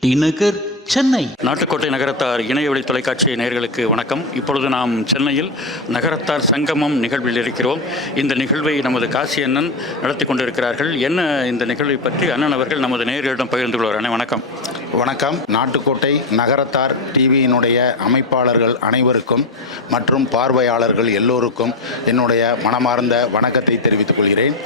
T Nagar Chennai. Nattukottai Nagarathar இணையவழி தொலைக்காட்சி நேயர்களுக்கு வணக்கம். இப்பொழுது நாம் சென்னையில் நகரத்தார் சங்கமம் நிகழ்வில் இருக்கிறோம். இந்த நிகழ்வை நமது காசி அண்ணன் நடத்தி கொண்டிருக்கிறார்கள். என்ன இந்த நிகழ்வை பற்றி அண்ணன் அவர்கள் நமது நேயர்களிடம் பகிர்ந்து கொள்வார் வணக்கம். வணக்கம். நாட்டுக்கோட்டை நகரத்தார் டிவியினுடைய அமைப்பாளர்கள் அனைவருக்கும் மற்றும் பார்வையாளர்கள் எல்லோருக்கும் என்னுடைய மனமார்ந்த வணக்கத்தை தெரிவித்துக் கொள்கிறேன்.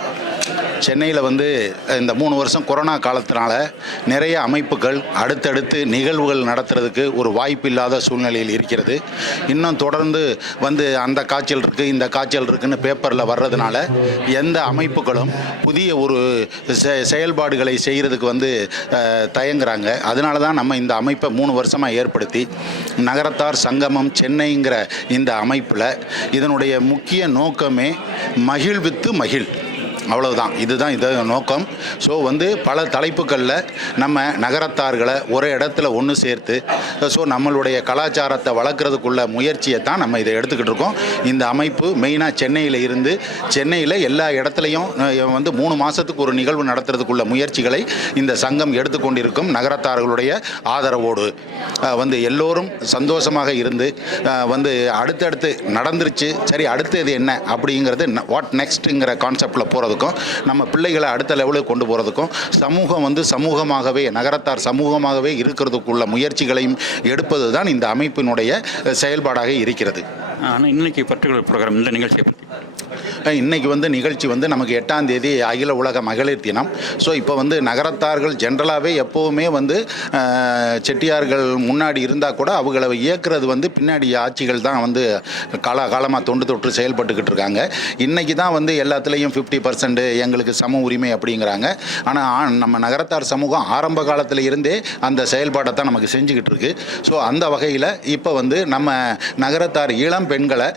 சென்னையில் வந்து இந்த மூணு வருஷம் கொரோனா காலத்தினால நிறைய அமைப்புகள் அடுத்தடுத்து நிகழ்வுகள் நடத்துறதுக்கு ஒரு வாய்ப்பு இல்லாத சூழ்நிலையில் இருக்கிறது. இன்னும் தொடர்ந்து வந்து அந்த காய்ச்சல் இருக்குது இந்த காய்ச்சல் இருக்குன்னு பேப்பரில் வர்றதுனால எந்த அமைப்புகளும் புதிய ஒரு செ- செயல்பாடுகளை செய்கிறதுக்கு வந்து தயங்குறாங்க. அதனால தான் நம்ம இந்த அமைப்பை மூணு வருஷமாக ஏற்படுத்தி நகரத்தார் சங்கமம் சென்னைங்கிற இந்த அமைப்பில் இதனுடைய முக்கிய நோக்கமே மகிழ்வித்து மகிழ். அவ்வளவுதான். இதுதான் இது நோக்கம். ஸோ வந்து பல தலைப்புகளில் நம்ம நகரத்தார்களை ஒரே இடத்துல ஒன்று சேர்த்து ஸோ நம்மளுடைய கலாச்சாரத்தை வளர்க்குறதுக்குள்ள முயற்சியை தான் நம்ம இதை எடுத்துக்கிட்டு இருக்கோம். இந்த அமைப்பு மெயினாக சென்னையில் இருந்து சென்னையில் எல்லா இடத்துலையும் வந்து மூணு மாதத்துக்கு ஒரு நிகழ்வு நடத்துறதுக்குள்ள முயற்சிகளை இந்த சங்கம் எடுத்துக்கொண்டிருக்கும் நகரத்தார்களுடைய ஆதரவோடு. வந்து எல்லோரும் சந்தோஷமாக இருந்து வந்து அடுத்தடுத்து நடந்துருச்சு. சரி அடுத்தது என்ன அப்படிங்கிறது வாட் நெக்ஸ்ட்டுங்கிற கான்செப்டில் போகிறதுக்கும் நம்ம பிள்ளைகளை அடுத்த லெவலுக்கு கொண்டு போகிறதுக்கும் சமூகம் வந்து சமூகமாகவே நகரத்தார் சமூகமாகவே இருக்கிறதுக்குள்ள முயற்சிகளையும் எடுப்பது தான் இந்த அமைப்பினுடைய செயல்பாடாக இருக்கிறது. ஆனால் இன்னைக்கு பர்டிகுலர் ப்ரோக்ராம் இந்த நிகழ்ச்சியை பற்றி இன்னைக்கு வந்து நிகழ்ச்சி வந்து நமக்கு எட்டாம் தேதி அகில உலக மகளிர் தினம். ஸோ இப்போ வந்து நகரத்தார்கள் ஜென்ரலாகவே எப்போவுமே வந்து செட்டியார்கள் முன்னாடி இருந்தால் கூட அவங்கள இயக்கிறது வந்து பின்னாடி ஆட்சிகள் தான் வந்து கால காலமாக தொண்டு தொற்று செயல்பட்டுக்கிட்டு இருக்காங்க. இன்னைக்கு தான் வந்து எல்லாத்துலேயும் ஃபிஃப்டி பர்சன்ட் எங்களுக்கு சம உரிமை அப்படிங்கிறாங்க. ஆனால் நம்ம நகரத்தார் சமூகம் ஆரம்ப காலத்தில் இருந்தே அந்த செயல்பாடை தான் நமக்கு செஞ்சுக்கிட்டு இருக்கு. ஸோ அந்த வகையில் இப்போ வந்து நம்ம நகரத்தார் இளம் பெண்களை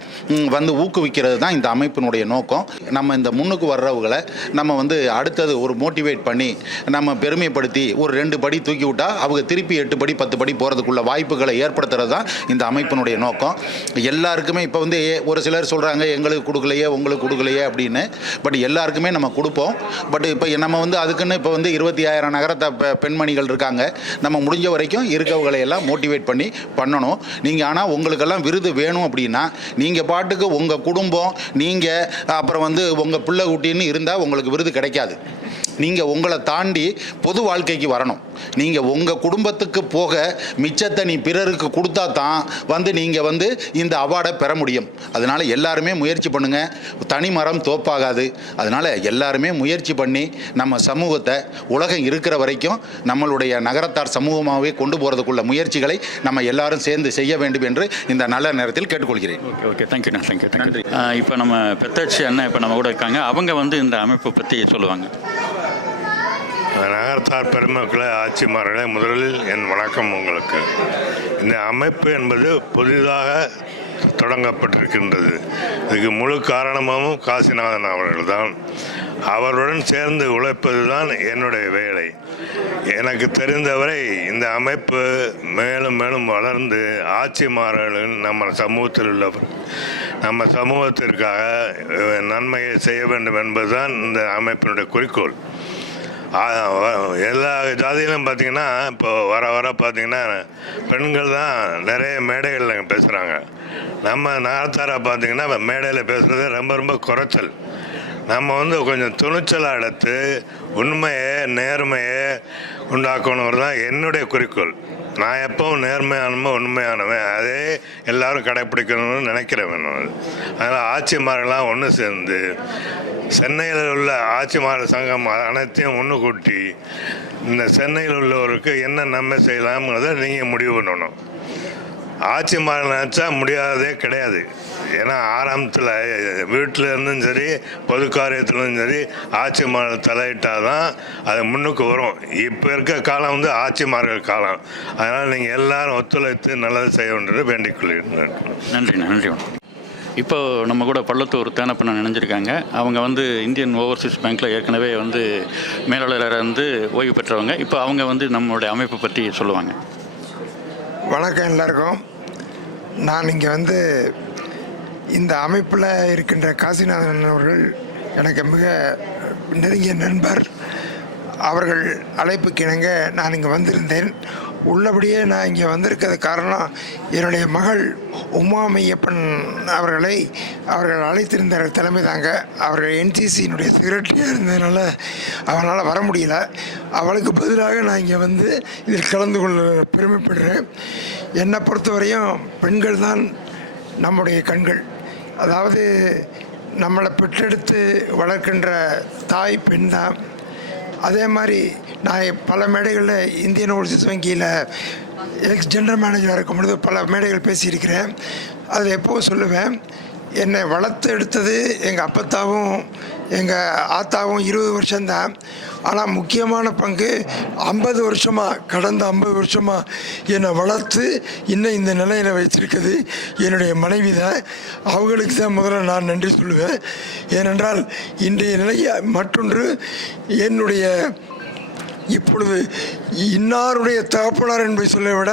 வந்து ஊக்குவிக்கிறது தான் இந்த அமைப்பினுடைய நோக்கம். நம்ம இந்த முன்னுக்கு வர்றவங்களை நம்ம வந்து அடுத்தது ஒரு மோட்டிவேட் பண்ணி நம்ம பெருமைப்படுத்தி ஒரு ரெண்டு படி தூக்கி விட்டா அவங்க திருப்பி எட்டு படி பத்து படி போகிறதுக்குள்ள வாய்ப்புகளை ஏற்படுத்துறது தான் இந்த அமைப்பினுடைய நோக்கம். எல்லாருக்குமே இப்போ வந்து ஏ- ஒரு சிலர் சொல்கிறாங்க எங்களுக்கு கொடுக்கலையே உங்களுக்கு கொடுக்கலையே அப்படின்னு. பட் எல்லாருக்குமே நம்ம கொடுப்போம். பட் இப்போ நம்ம வந்து அதுக்குன்னு இப்போ வந்து இருபத்தி ஆயிரம் நகரத்தை பெண்மணிகள் இருக்காங்க. நம்ம முடிஞ்ச வரைக்கும் இருக்கவங்களை எல்லாம் மோட்டிவேட் பண்ணி பண்ணணும். நீங்கள் ஆனால் உங்களுக்கெல்லாம் விருது வேணும் அப்படின்னா நீங்கள் பாட்டுக்கு உங்கள் குடும்பம் நீங்கள் அப்புறம் வந்து உங்கள் பிள்ளை குட்டின்னு இருந்தால் உங்களுக்கு விருது கிடைக்காது. நீங்கள் உங்களை தாண்டி பொது வாழ்க்கைக்கு வரணும். நீங்கள் உங்கள் குடும்பத்துக்கு போக மிச்சத்தை நீ பிறருக்கு கொடுத்தா தான் வந்து நீங்கள் வந்து இந்த அவார்டை பெற முடியும். அதனால் எல்லாருமே முயற்சி பண்ணுங்கள் தனி மரம் தோப்பாகாது. அதனால் எல்லாருமே முயற்சி பண்ணி நம்ம சமூகத்தை உலகம் இருக்கிற வரைக்கும் நம்மளுடைய நகரத்தார் சமூகமாகவே கொண்டு போகிறதுக்குள்ள முயற்சிகளை நம்ம எல்லாரும் சேர்ந்து செய்ய வேண்டும் என்று இந்த நல்ல நேரத்தில் கேட்டுக்கொள்கிறேன். ஓகே ஓகே தேங்க்யூ தேங்க்யூ நன்றி இப்போ நம்ம பெத்தாச்சி அண்ணன் இப்போ நம்ம கூட இருக்காங்க. அவங்க வந்து இந்த அமைப்பு பற்றி சொல்லுவாங்க. நகரத்தார் பெருமக்களை ஆட்சிமார்களே முதலில் என் வணக்கம் உங்களுக்கு. இந்த அமைப்பு என்பது புதிதாக தொடங்கப்பட்டிருக்கின்றது. இதுக்கு முழு காரணமும் காசிநாதன் அவர்கள்தான். அவருடன் சேர்ந்து உழைப்பது தான் என்னுடைய வேலை. எனக்கு தெரிந்தவரை இந்த அமைப்பு மேலும் மேலும் வளர்ந்து ஆட்சிமார்கள் நம்ம சமூகத்தில் உள்ள நம்ம சமூகத்திற்காக நன்மையை செய்ய வேண்டும் என்பதுதான் இந்த அமைப்பினுடைய குறிக்கோள். எல்லா ஜாதியிலும் பார்த்தீங்கன்னா இப்போ வர வர பார்த்தீங்கன்னா பெண்கள் தான் நிறைய மேடைகளில் பேசுகிறாங்க நம்ம நகரத்தாரை பார்த்தீங்கன்னா மேடையில் பேசுகிறது ரொம்ப ரொம்ப குறைச்சல். நம்ம வந்து கொஞ்சம் துணிச்சலாக எடுத்து உண்மையை நேர்மையை உண்டாக்கணுங்கிறது தான் என்னுடைய குறிக்கோள். நான் எப்பவும் நேர்மையானவன் உண்மையானவன். அதே எல்லாரும் கடைப்பிடிக்கணும்னு நினைக்கிறவன் அதனால் ஆட்சிமாரெல்லாம் ஒன்று சேர்ந்து சென்னையில் உள்ள ஆட்சிமார சங்கம் அனைத்தையும் ஒன்று கூட்டி இந்த சென்னையில் உள்ளவருக்கு என்ன நன்மை செய்யலாம்ங்கிறத நீங்கள் முடிவு பண்ணணும். ஆட்சி மாற நினச்சா முடியாததே கிடையாது. ஏன்னா ஆரம்பத்தில் வீட்டில் இருந்தும் சரி பொது காரியத்திலும் சரி ஆட்சி மாற தலையிட்டால் தான் அது முன்னுக்கு வரும். இப்போ இருக்க காலம் வந்து ஆட்சி மாறுகிற காலம். அதனால் நீங்கள் எல்லாரும் ஒத்துழைத்து நல்லது செய்ய வேண்டியது வேண்டிக் கொள்கிறேன். நன்றிண்ணா நன்றி. இப்போ நம்ம கூட பள்ளத்தூர் தேனப்பண்ணன் நினைஞ்சிருக்காங்க. அவங்க வந்து இந்தியன் ஓவர்சீஸ் பேங்க்கில் ஏற்கனவே வந்து மேலாளராக இருந்து ஓய்வு பெற்றவங்க. இப்போ அவங்க வந்து நம்மளுடைய அமைப்பை பற்றி சொல்லுவாங்க. வணக்கம் எல்லாருக்கும். நான் இங்கே வந்து இந்த அமைப்பில் இருக்கின்ற காசிநாதன் அவர்கள் எனக்கு மிக நெருங்கிய நண்பர். அவர்கள் அழைப்புக்கு இணங்க நான் இங்கே வந்திருந்தேன். உள்ளபடியே நான் இங்கே வந்திருக்கிறது காரணம் என்னுடைய மகள் உமா மையப்பன் அவர்களை அவர்கள் அழைத்திருந்தார்கள் தலைமை தாங்க. அவர்கள் என்சிசியினுடைய செக்ரட்டரியாக இருந்ததுனால அவனால் வர முடியல. அவளுக்கு பதிலாக நான் இங்கே வந்து இதில் கலந்து கொள்ள பெருமைப்படுறேன். என்னை பொறுத்தவரையும் பெண்கள் தான் நம்முடைய கண்கள். அதாவது நம்மளை பெற்றெடுத்து வளர்க்கின்ற தாய் பெண் தான். அதே மாதிரி நான் பல மேடைகளில் இந்தியன் ஓவர்சீஸ் வங்கியில் எக்ஸ் ஜென்ரல் மேனேஜராக இருக்கும் பொழுது பல மேடைகள் பேசியிருக்கிறேன். அதில் எப்போவும் சொல்லுவேன் என்னை வளர்த்து எடுத்தது எங்கள் அப்பத்தாவும் எங்கள் ஆத்தாவும் இருபது வருஷம்தான். ஆனால் முக்கியமான பங்கு ஐம்பது வருஷமாக கடந்த ஐம்பது வருஷமாக என்னை வளர்த்து இன்னும் இந்த நிலையில் வச்சிருக்குது என்னுடைய மனைவி தான் அவங்களுக்கு தான் முதல்ல நான் நன்றி சொல்லுவேன். ஏனென்றால் இன்றைய நிலையை மற்றொன்று என்னுடைய இப்பொழுது இன்னாருடைய தகப்பனார் என்பதை சொல்ல விட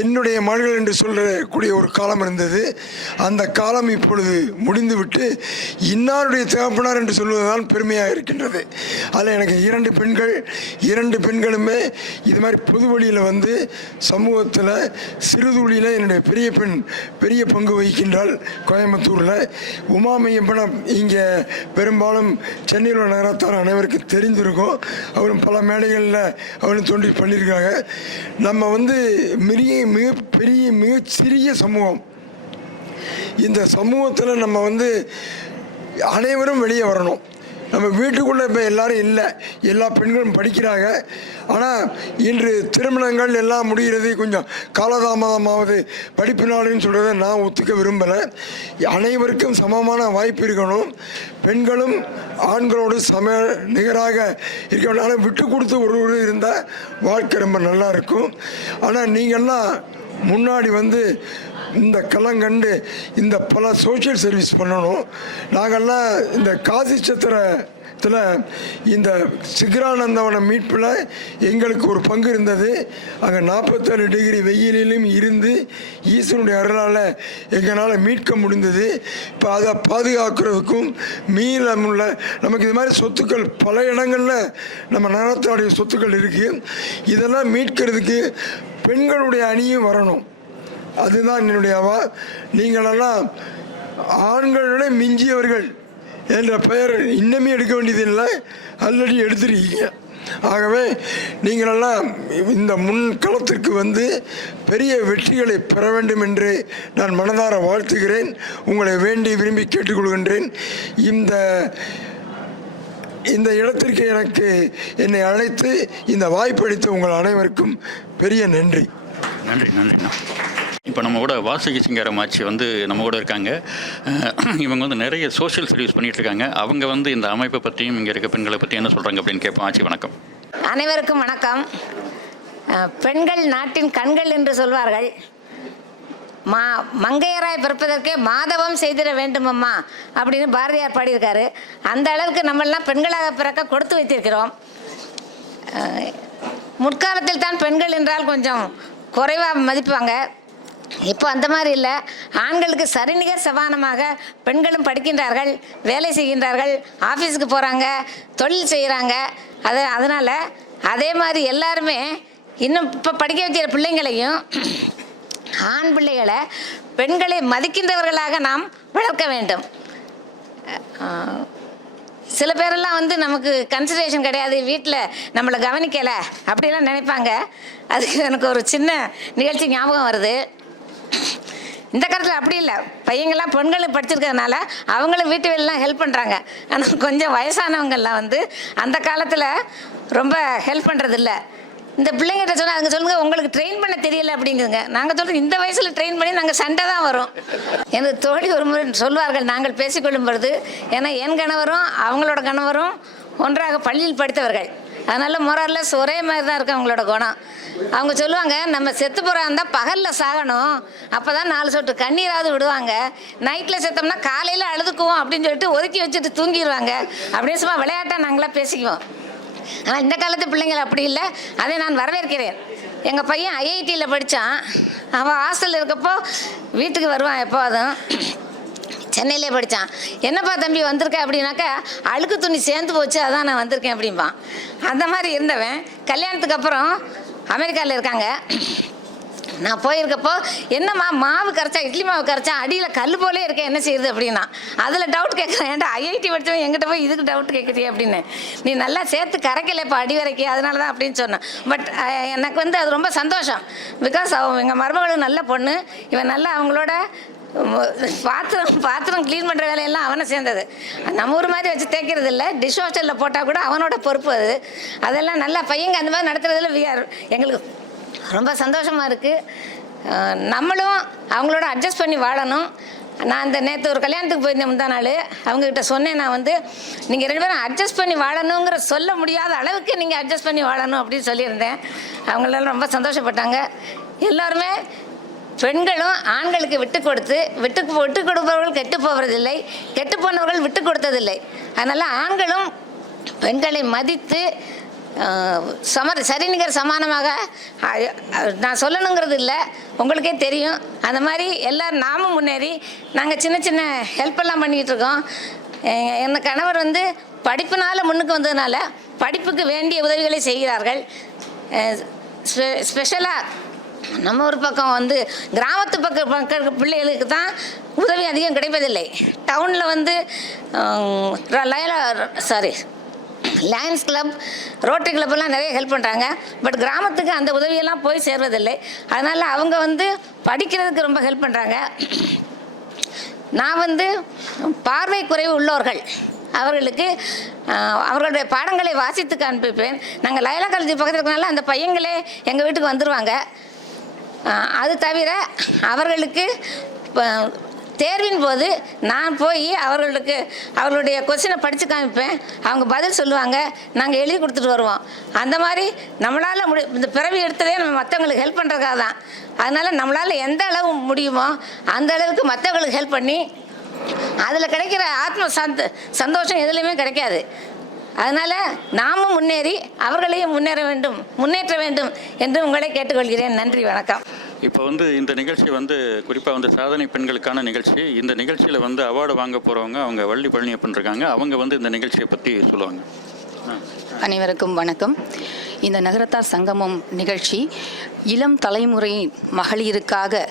என்னுடைய மகள் என்று சொல்லக்கூடிய ஒரு காலம் இருந்தது. அந்த காலம் இப்பொழுது முடிந்துவிட்டு இன்னாருடைய தகப்பனார் என்று சொல்வதுதான் பெருமையாக இருக்கின்றது. அதில் எனக்கு இரண்டு பெண்கள் இரண்டு பெண்களுமே இது மாதிரி பொது வழியில் வந்து சமூகத்தில் சிறுதுளியில் என்னுடைய பெரிய பெண் பெரிய பங்கு வகிக்கின்றாள் கோயம்புத்தூரில். உமா மையப்படம் இங்கே பெரும்பாலும் சென்னையில் உள்ள நகரத்தார் அனைவருக்கும் தெரிந்திருக்கும். அவரும் பல மேடைகளில் அவரும் தோன்றி பண்ணியிருக்காங்க. நம்ம வந்து மிக மிக பெரிய மிக சிறிய சமூகம். இந்த சமூகத்தில் நம்ம வந்து அனைவரும் வெளியே வரணும். நம்ம வீட்டுக்குள்ளே இப்போ எல்லாரும் இல்லை. எல்லா பெண்களும் படிக்கிறாங்க. ஆனால் இன்று திருமணங்கள் எல்லாம் முடிகிறது. கொஞ்சம் காலதாமதமாவது படிப்பினாலுன்னு சொல்கிறத நான் ஒத்துக்க விரும்பலை. அனைவருக்கும் சமமான வாய்ப்பு இருக்கணும். பெண்களும் ஆண்களோடு சம நிகராக இருக்க ஆனால் விட்டு கொடுத்து ஒருவர் இருந்தால் வாழ்க்கை ரொம்ப நல்லா இருக்கும். ஆனால் நீங்கள்லாம் முன்னாடி வந்து இந்த களங்கண்டு இந்த பல சோஷியல் சர்வீஸ் பண்ணணும். நாங்கள்லாம் இந்த காசி சத்திரத்தில் இந்த சிகரானந்தவன மீட்பில் எங்களுக்கு ஒரு பங்கு இருந்தது. அங்கே நாற்பத்தேழு டிகிரி வெயிலிலும் இருந்து ஈசனுடைய அருளால் எங்களால் மீட்க முடிந்தது. இப்போ அதை பாதுகாக்கிறதுக்கும் மீளமுள்ள நமக்கு இது மாதிரி சொத்துக்கள் பல இடங்களில் நம்ம நகரத்தாடைய சொத்துக்கள் இருக்குது இதெல்லாம் மீட்கிறதுக்கு பெண்களுடைய அணியும் வரணும். அதுதான் என்னுடைய அவா நீங்களெல்லாம் ஆண்களோட மிஞ்சியவர்கள் என்ற பெயர் இன்னமே எடுக்க வேண்டியதில்லை ஆல்ரெடி எடுத்துருக்கீங்க. ஆகவே நீங்களெல்லாம் இந்த முன்களத்திற்கு வந்து பெரிய வெற்றிகளை பெற வேண்டும் என்று நான் மனதார வாழ்த்துகிறேன். உங்களை வேண்டி விரும்பி கேட்டுக்கொள்கின்றேன். இந்த இந்த இடத்திற்கு எனக்கு என்னை அழைத்து இந்த வாய்ப்பளித்த உங்கள் அனைவருக்கும் பெரிய நன்றி. நன்றி நன்றிண்ணா இப்போ நம்ம கூட வாசுகி சிங்காரம் ஆட்சி வந்து நம்ம கூட இருக்காங்க. இவங்க வந்து நிறைய சோஷியல் சர்வீஸ் பண்ணிட்டு இருக்காங்க. அவங்க வந்து இந்த அமைப்பை பற்றியும் இங்கே இருக்க பெண்களை பற்றி என்ன சொல்கிறாங்க அப்படின்னு கேட்போம். ஆட்சி வணக்கம். அனைவருக்கும் வணக்கம். பெண்கள் நாட்டின் கண்கள் என்று சொல்வார்கள். மா மங்கையராய் பிறப்பதற்கே மாதவம் செய்திட வேண்டுமம்மா அப்படின்னு பாரதியார் பாடியிருக்காரு. அந்த அளவுக்கு நம்மெல்லாம் பெண்களாக பிறக்க கொடுத்து வைத்திருக்கிறோம். முற்காலத்தில் தான் பெண்கள் என்றால் கொஞ்சம் குறைவாக மதிப்பாங்க. இப்போ அந்த மாதிரி இல்லை. ஆண்களுக்கு சரிநிகர் சமானமாக பெண்களும் படிக்கின்றார்கள் வேலை செய்கின்றார்கள் ஆஃபீஸுக்கு போகிறாங்க தொழில் செய்கிறாங்க அது அதனால் அதே மாதிரி எல்லாருமே இன்னும் இப்போ படிக்க வைக்கிற பிள்ளைங்களையும் ஆண் பிள்ளைகளை பெண்களை மதிக்கின்றவர்களாக நாம் வளர்க்க வேண்டும். சில பேரெல்லாம் வந்து நமக்கு கன்சிடரேஷன் கிடையாது வீட்டில் நம்மளை கவனிக்கலை அப்படிலாம் நினைப்பாங்க. அதுக்கு எனக்கு ஒரு சின்ன நிகழ்ச்சி ஞாபகம் வருது. இந்த காலத்தில் அப்படி இல்லை. பையங்கள்லாம் பெண்களும் படிச்சிருக்கிறதுனால அவங்களும் வீட்டு வேலைலாம் ஹெல்ப் பண்ணுறாங்க ஆனால் கொஞ்சம் வயசானவங்கெல்லாம் வந்து அந்த காலத்தில் ரொம்ப ஹெல்ப் பண்ணுறதில்ல இந்த பிள்ளைங்கிட்ட சொன்னால் அதுங்க சொல்லுங்க உங்களுக்கு ட்ரெயின் பண்ண தெரியல அப்படிங்குங்க. நாங்கள் சொல்கிறோம் இந்த வயசில் ட்ரெயின் பண்ணி நாங்கள் சண்டை தான் வரும். எனக்கு தோழி ஒரு முறை சொல்வார்கள் நாங்கள் பேசிக்கொள்ளும் பொழுது ஏன்னா என் கணவரும் அவங்களோட கணவரும் ஒன்றாக பள்ளியில் படித்தவர்கள். அதனால் மொரல்லஸ் ஒரே மாதிரி தான் இருக்கு அவங்களோட குணம். அவங்க சொல்லுவாங்க நம்ம செத்து போகிறா இருந்தால் பகலில் சாகணும். அப்போ தான் நாலு சொட்டு கண்ணீராவது விடுவாங்க. நைட்டில் செத்தோம்னா காலையில் அழுதுக்குவோம் அப்படின்னு சொல்லிட்டு ஒதுக்கி வச்சுட்டு தூங்கிடுவாங்க. அப்படின்னு சும்மா விளையாட்டாக நாங்களாம் பேசிக்குவோம். ஆனால் இந்த காலத்து பிள்ளைங்கள் அப்படி இல்லை. அதை நான் வரவேற்கிறேன். எங்கள் பையன் ஐஐடியில் படித்தான் அவன் ஹாஸ்டலில் இருக்கப்போ வீட்டுக்கு வருவான் எப்போதும். சென்னையிலே படித்தான் என்னப்பா தம்பி வந்திருக்க அப்படின்னாக்கா அழுக்கு துணி சேர்ந்து போச்சு அதான் நான் வந்திருக்கேன் அப்படிம்பான். அந்த மாதிரி இருந்தவன். கல்யாணத்துக்கு அப்புறம் அமெரிக்காவில் இருக்காங்க. நான் போயிருக்கப்போ என்னம்மா மாவு கரைச்சா இட்லி மாவு கரைச்சா அடியில் கல் போலே இருக்க என்ன செய்யுது அப்படின்னா அதில் டவுட் கேட்குறேன் ஏன்டா ஐஐடி படித்தவன் எங்கிட்ட போய் இதுக்கு டவுட் கேட்குறிய அப்படின்னு. நீ நல்லா சேர்த்து கரைக்கல இப்போ அடி வரைக்கும் அதனால தான் அப்படின்னு சொன்னேன். பட் எனக்கு வந்து அது ரொம்ப சந்தோஷம். பிகாஸ் அவன் எங்கள் மருமகளும் நல்ல பொண்ணு. இவன் நல்லா அவங்களோட பாத்திரம் பாத்திரம் க்ளீன் பண்ணுற வேலையெல்லாம் அவனை சேர்ந்தது. நம்ம ஊர் மாதிரி வச்சு தேய்க்கிறது இல்லை டிஷ் வாஷரில் போட்டால் கூட அவனோட பொறுப்பு அது. அதெல்லாம் நல்லா பையங்க அந்த மாதிரி நடத்துறதுல வி ஆர் எங்களுக்கு ரொம்ப சந்தோஷமாக இருக்குது நம்மளும் அவங்களோட அட்ஜஸ்ட் பண்ணி வாழணும். நான் இந்த நேற்று ஒரு கல்யாணத்துக்கு போயிருந்தேன் முந்தா நாள். அவங்கக்கிட்ட சொன்னேன் நான் வந்து நீங்கள் ரெண்டு பேரும் அட்ஜஸ்ட் பண்ணி வாழணுங்கிற சொல்ல முடியாத அளவுக்கு நீங்கள் அட்ஜஸ்ட் பண்ணி வாழணும் அப்படின்னு சொல்லியிருந்தேன். அவங்களெல்லாம் ரொம்ப சந்தோஷப்பட்டாங்க. எல்லாருமே பெண்களும் ஆண்களுக்கு விட்டு கொடுத்து விட்டு விட்டு கொடுப்பவர்கள் கெட்டு போவதில்லை. கெட்டு போனவர்கள் விட்டு கொடுத்ததில்லை. அதனால் ஆண்களும் பெண்களை மதித்து சமர் சரிநிகர் சமானமாக நான் சொல்லணுங்கிறது இல்லை. உங்களுக்கே தெரியும். அந்த மாதிரி எல்லோரும் நாமும் முன்னேறி நாங்கள் சின்ன சின்ன ஹெல்ப்பெல்லாம் பண்ணிகிட்ருக்கோம் பண்ணிக்கிட்டு இருக்கோம். என் கணவர் வந்து படிப்புனால் முன்னுக்கு வந்ததுனால படிப்புக்கு வேண்டிய உதவிகளை செய்கிறார்கள். ஸ்பெஷலாக நம்ம ஒரு பக்கம் வந்து கிராமத்து பக்க பக்க பிள்ளைகளுக்கு தான் உதவி அதிகம் கிடைப்பதில்லை. டவுனில் வந்து சாரி லயன்ஸ் கிளப் ரோட்டரி கிளப்லாம் நிறைய ஹெல்ப் பண்ணுறாங்க பட் கிராமத்துக்கு அந்த உதவியெல்லாம் போய் சேர்வதில்லை. அதனால் அவங்க வந்து படிக்கிறதுக்கு ரொம்ப ஹெல்ப் பண்ணுறாங்க நான் வந்து பார்வை குறைவு உள்ளவர்கள். அவர்களுக்கு அவர்களுடைய பாடங்களை வாசித்து அனுப்பிப்பேன் நாங்கள் லயலா காலேஜ் பக்கத்தில் இருக்கனால அந்த பையங்களே எங்கள் வீட்டுக்கு வந்துடுவாங்க அது தவிர அவர்களுக்கு ப- தேர்வின் போது நான் போய் அவர்களுக்கு அவர்களுடைய கொஸ்டினை படித்து காமிப்பேன். அவங்க பதில் சொல்லுவாங்க. நாங்கள் எழுதி கொடுத்துட்டு வருவோம். அந்த மாதிரி நம்மளால் முடி இந்த பிறவி எடுத்ததே நம்ம மற்றவங்களுக்கு ஹெல்ப் பண்ணுறதுக்காக தான் அதனால் நம்மளால் எந்த அளவு முடியுமோ அந்த அளவுக்கு மற்றவங்களுக்கு ஹெல்ப் பண்ணி அதில் கிடைக்கிற ஆத்ம சந்த சந்தோஷம் எதுலேயுமே கிடைக்காது. அதனால் நாமும் முன்னேறி அவர்களையும் முன்னேற வேண்டும் முன்னேற்ற வேண்டும் என்று உங்களை கேட்டுக்கொள்கிறேன். நன்றி வணக்கம். இப்போ வந்து இந்த நிகழ்ச்சி வந்து குறிப்பாக வந்து சாதனை பெண்களுக்கான நிகழ்ச்சி. இந்த நிகழ்ச்சியில் வந்து அவார்டு வாங்க போகிறவங்க அவங்க வள்ளி பழனியப்பன் இருக்காங்க. அவங்க வந்து இந்த நிகழ்ச்சியை பற்றி சொல்லுவாங்க. அனைவருக்கும் வணக்கம். இந்த நகரத்தார் சங்கமம் நிகழ்ச்சி இளம் தலைமுறை மகளிருக்காக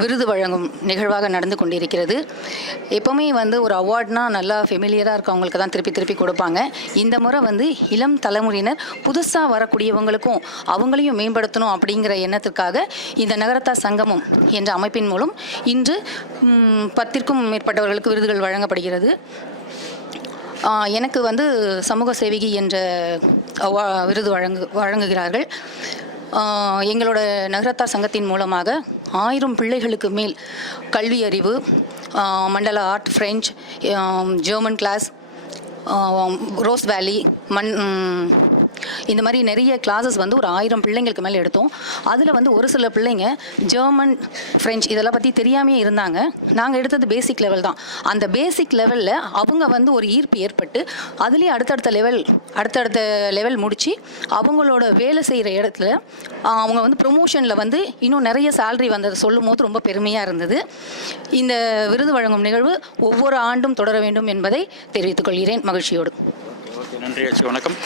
விருது வழங்கும் நிகழ்வாக நடந்து கொண்டிருக்கிறது. எப்போவுமே வந்து ஒரு அவார்ட்னா நல்லா ஃபெமிலியராக இருக்கவங்களுக்கு தான் திருப்பி திருப்பி கொடுப்பாங்க. இந்த முறை வந்து இளம் தலைமுறையினர் புதுசாக வரக்கூடியவங்களுக்கும் அவங்களையும் மேம்படுத்தணும் அப்படிங்கிற எண்ணத்திற்காக இந்த நகரத்தா சங்கமம் என்ற அமைப்பின் மூலம் இன்று பத்திற்கும் மேற்பட்டவர்களுக்கு விருதுகள் வழங்கப்படுகிறது. எனக்கு வந்து சமூக சேவகி என்ற விருது வழங்கு வழங்குகிறார்கள். எங்களோட நகரத்தார் சங்கத்தின் மூலமாக ஆயிரம் பிள்ளைகளுக்கு மேல் கல்வி அறிவு மண்டல art French German class rose valley மண் இந்த மாதிரி நிறைய கிளாஸஸ் வந்து ஒரு ஆயிரம் பிள்ளைங்களுக்கு மேலே எடுத்தோம். அதில் வந்து ஒரு சில பிள்ளைங்க ஜெர்மன் ஃப்ரெஞ்ச் இதெல்லாம் பற்றி தெரியாமையே இருந்தாங்க. நாங்கள் எடுத்தது பேசிக் லெவல் தான். அந்த பேசிக் லெவலில் அவங்க வந்து ஒரு ஈர்ப்பு ஏற்பட்டு அதுலேயே அடுத்தடுத்த லெவல் அடுத்தடுத்த லெவல் முடித்து அவங்களோட வேலை செய்கிற இடத்துல அவங்க வந்து ப்ரொமோஷனில் வந்து இன்னும் நிறைய சேல்ரி வந்ததை சொல்லும் போது ரொம்ப பெருமையாக இருந்தது. இந்த விருது வழங்கும் நிகழ்வு ஒவ்வொரு ஆண்டும் தொடர வேண்டும் என்பதை தெரிவித்துக் கொள்கிறேன். மகிழ்ச்சியோடு. நன்றி வணக்கம்.